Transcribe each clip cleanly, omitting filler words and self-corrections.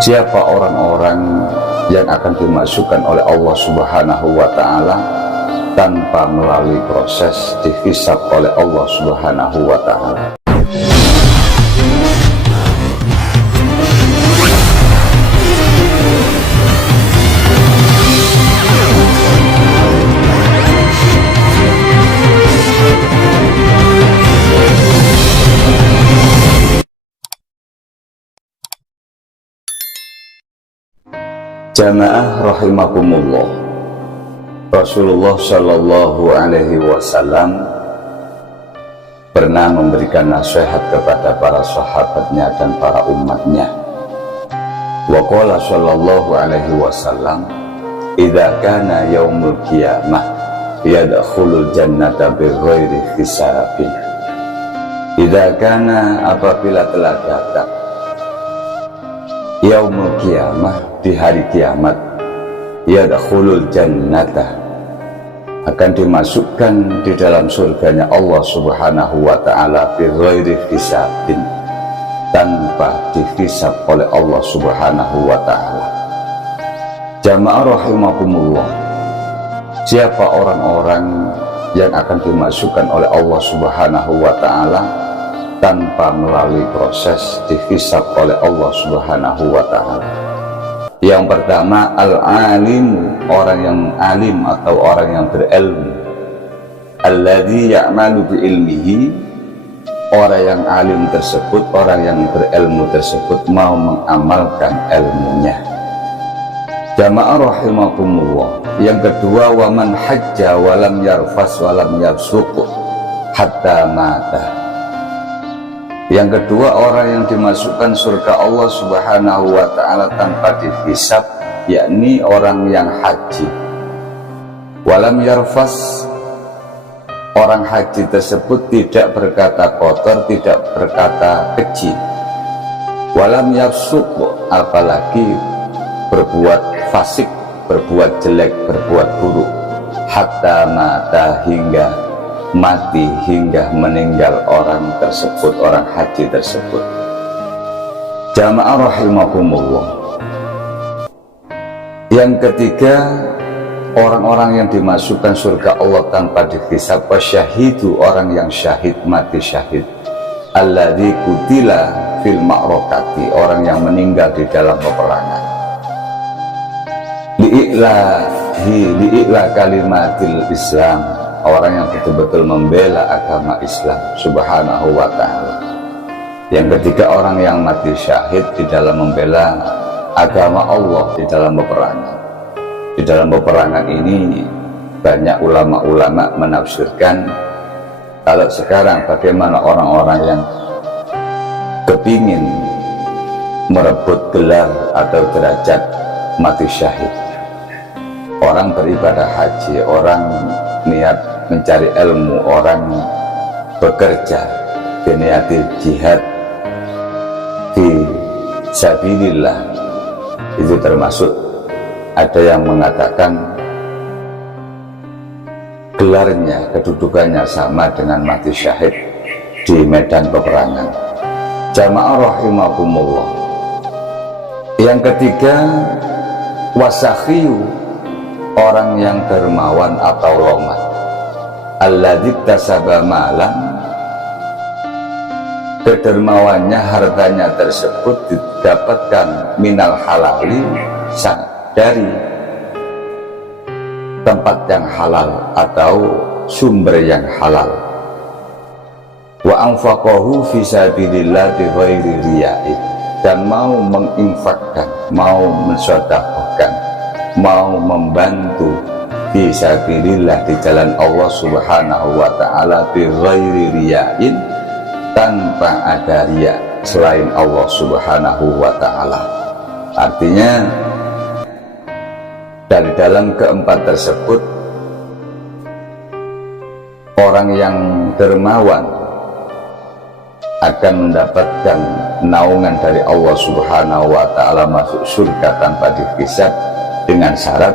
Siapa orang-orang yang akan dimasukkan oleh Allah Subhanahu wa Ta'ala tanpa melalui proses dihisab oleh Allah Subhanahu wa Ta'ala? Jamaah rahimakumullah, Rasulullah Shallallahu Alaihi Wasallam pernah memberikan nasihat kepada para sahabatnya dan para umatnya. Wa qala Shallallahu Alaihi Wasallam, idza kana yaumul qiyamah yadkhulul jannata bighairi hisabin. Idza kana, apabila telah datang yaumul qiyamah, di hari kiamat, yadkhulul jannata, akan dimasukkan di dalam surganya Allah Subhanahu wa Ta'ala bighairi hisabin, tanpa dihisab oleh Allah Subhanahu wa Ta'ala. Jamaah rahimakumullah, siapa orang-orang yang akan dimasukkan oleh Allah Subhanahu wa Ta'ala tanpa melalui proses dihisab oleh Allah Subhanahu wa Ta'ala? Yang pertama, al-alim, orang yang alim atau orang yang berilmu. Alladzi ya'malu bi'ilmihi, orang yang alim tersebut, orang yang berilmu tersebut mau mengamalkan ilmunya. Jamaah rahimakumullah. Yang kedua, wa man hajja walam yarfas walam yafsuq hatta mata. Yang kedua, orang yang dimasukkan surga Allah Subhanahu wa Ta'ala tanpa dihisab, yakni orang yang haji. Walam yarfas, orang haji tersebut tidak berkata kotor, tidak berkata keji. Walam yafsuq, apalagi berbuat fasik, berbuat jelek, berbuat buruk. Hatta mata, hingga mati, hingga meninggal orang tersebut, orang haji tersebut. Jamaah rahimakumullah. Yang ketiga, orang-orang yang dimasukkan surga Allah tanpa dihisab, wasyahidu, orang yang syahid, mati syahid. Alladzi qutila fil ma'rakati, orang yang meninggal di dalam peperangan. Li'ila kalimatil Islam, orang yang betul-betul membela agama Islam Subhanahu wa Ta'ala. Yang ketiga, orang yang mati syahid di dalam membela agama Allah di dalam peperangan. Di dalam peperangan ini banyak ulama-ulama menafsirkan, kalau sekarang bagaimana orang-orang yang kepingin merebut gelar atau derajat mati syahid. Orang beribadah haji, orang niat mencari ilmu, orang bekerja diniati jihad fi sabilillah, itu termasuk, ada yang mengatakan gelarnya, kedudukannya sama dengan mati syahid di medan peperangan. Jamaah rahimakumullah. Yang ketiga, wasakhiyu, orang yang dermawan atau loman. Alladzi tasaba malan, kedermawannya, hartanya tersebut didapatkan minal halali, dari tempat yang halal atau sumber yang halal. Wa anfaqahu fi sabilillah bighairi riya'in, dan mau menginfakkan, mau mensedekahkan, mau membantu fi sabilillah, di jalan Allah Subhanahu wa Ta'ala, bighairi riya'in, tanpa ada riya selain Allah Subhanahu wa Ta'ala. Artinya dari dalam keempat tersebut, orang yang dermawan akan mendapatkan naungan dari Allah Subhanahu wa Ta'ala, masuk surga tanpa dihisab, dengan syarat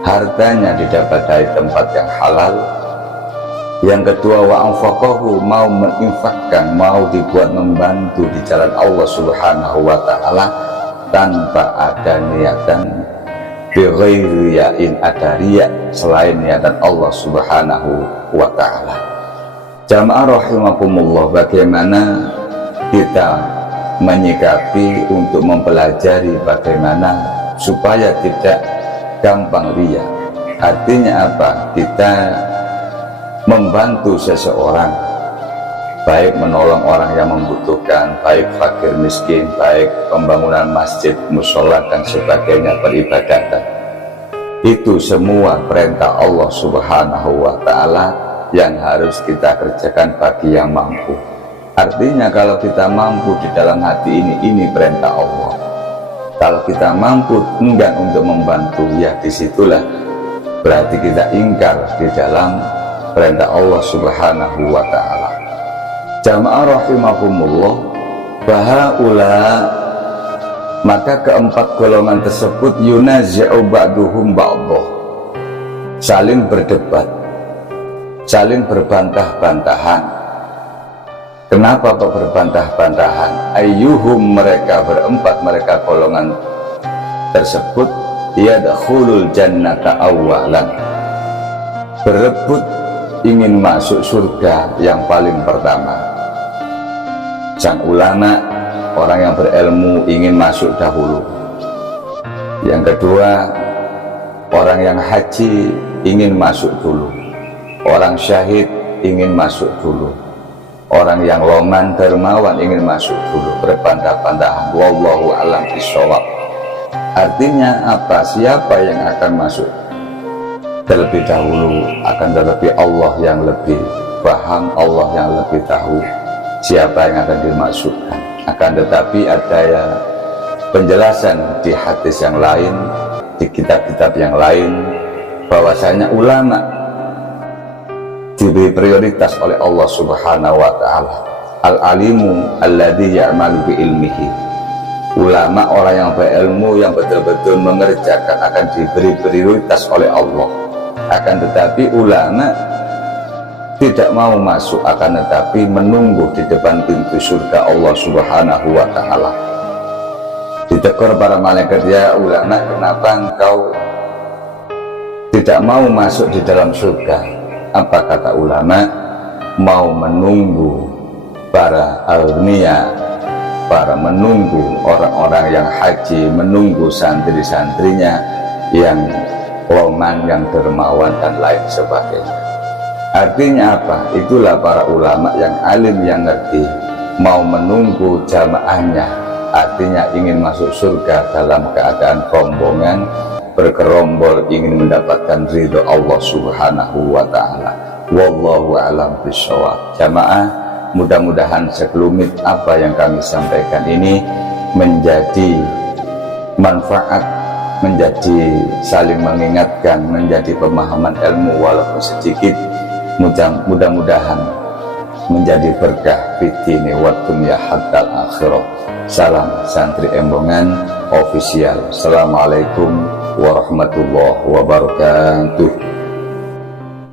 hartanya didapat dari tempat yang halal. Yang kedua, wa anfaqahu, mau menginfakkan, mau dibuat membantu di jalan Allah Subhanahu wa Ta'ala, tanpa ada niatan, bi ghairi riyain, ada riya selain niatan Allah Subhanahu wa ta'ala. Jamaah rahimakumullah, bagaimana kita menyikapi untuk mempelajari bagaimana supaya tidak gampang riya? Artinya apa? Kita membantu seseorang, baik menolong orang yang membutuhkan, baik fakir miskin, baik pembangunan masjid, musola dan sebagainya, peribadatan, itu semua perintah Allah Subhanahu wa ta'ala yang harus kita kerjakan bagi yang mampu. Artinya kalau kita mampu di dalam hati ini perintah Allah. Kalau kita mampu enggan untuk membantu, ya disitulah berarti kita ingkar di dalam perintah Allah Subhanahu wa ta'ala. Jamaah rahimakumullah, bahaula, maka keempat golongan tersebut yunazi'u ba'duhum ba'dah, saling berdebat, saling berbantah-bantahan. Kenapa kok berbantah-bantahan? Ayyuhum, mereka berempat, mereka golongan tersebut, yadkhulul jannata awalan, berebut ingin masuk surga yang paling pertama. Sang ulama, orang yang berilmu, ingin masuk dahulu. Yang kedua, orang yang haji ingin masuk dulu. Orang syahid ingin masuk dulu. Orang yang loman dermawan ingin masuk dulu, berbantah-bantahan. Wallahu a'lam bishawab. Artinya apa? Siapa yang akan masuk terlebih dahulu, akan tetapi Allah yang lebih paham, Allah yang lebih tahu siapa yang akan dimasukkan. Akan tetapi ada ya penjelasan di hadis yang lain, di kitab-kitab yang lain, bahwasanya ulama diberi prioritas oleh Allah Subhanahu wa ta'ala. Al-alimu alladzi ya'malu bi ilmihi, ulama, orang yang berilmu, yang betul-betul mengerjakan, akan diberi prioritas oleh Allah. Akan tetapi ulama tidak mau masuk, akan tetapi menunggu di depan pintu surga Allah Subhanahu wa ta'ala. Ditegur para malaikat, ya ulama, kenapa engkau tidak mau masuk di dalam surga? Apa kata ulama? Mau menunggu para alnia, para menunggu orang-orang yang haji, menunggu santri-santrinya yang loman, yang dermawan dan lain sebagainya. Artinya apa? Itulah para ulama yang alim, yang ngerti, mau menunggu jamaahnya, artinya ingin masuk surga dalam keadaan rombongan, bergerombol ingin mendapatkan ridho Allah Subhanahu wa ta'ala. Wallahu a'lam bishawab. Jamaah, mudah-mudahan sekelumit apa yang kami sampaikan ini menjadi manfaat, menjadi saling mengingatkan, menjadi pemahaman ilmu walaupun sedikit. Mudah-mudahan menjadi berkah fitini wa dunya hatta akhirah. Salam Santri Embongan Official. Assalamualaikum warahmatullahi wabarakatuh.